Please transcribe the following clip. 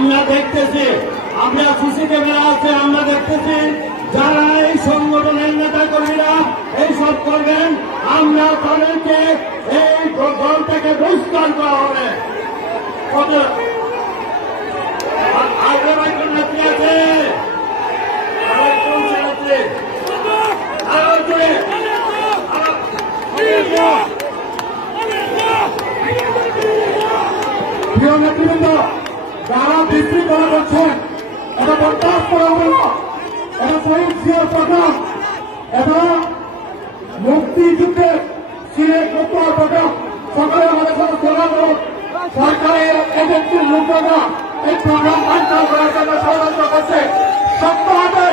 আমরা দেখতেছি, আমরা সিসি ক্যামেরা আছে, আমরা দেখতেছি যারা এই সংগঠনের নেতা কর্মীরা এইসব করবেন, আমরা তাদেরকে এই দল থেকে বহিষ্কার করা হবে। নেত্রী আছে, প্রিয় নেতৃবৃন্দ, যারা বিশৃঙ্খলা করছেন এটা বরদাস্ত করা হবে না। এটা শহীদ জিয়ার প্রোগ্রাম, এটা মুক্তিযুদ্ধের সিলেট মুক্তার প্রোগ্রাম। সকালে আমাদের সাথে যোগাযোগ সরকারের এজেন্সির লোকেরা এই প্রোগ্রাম বাঞ্চাল করার জন্য ষড়যন্ত্র করছে। সপ্তাহে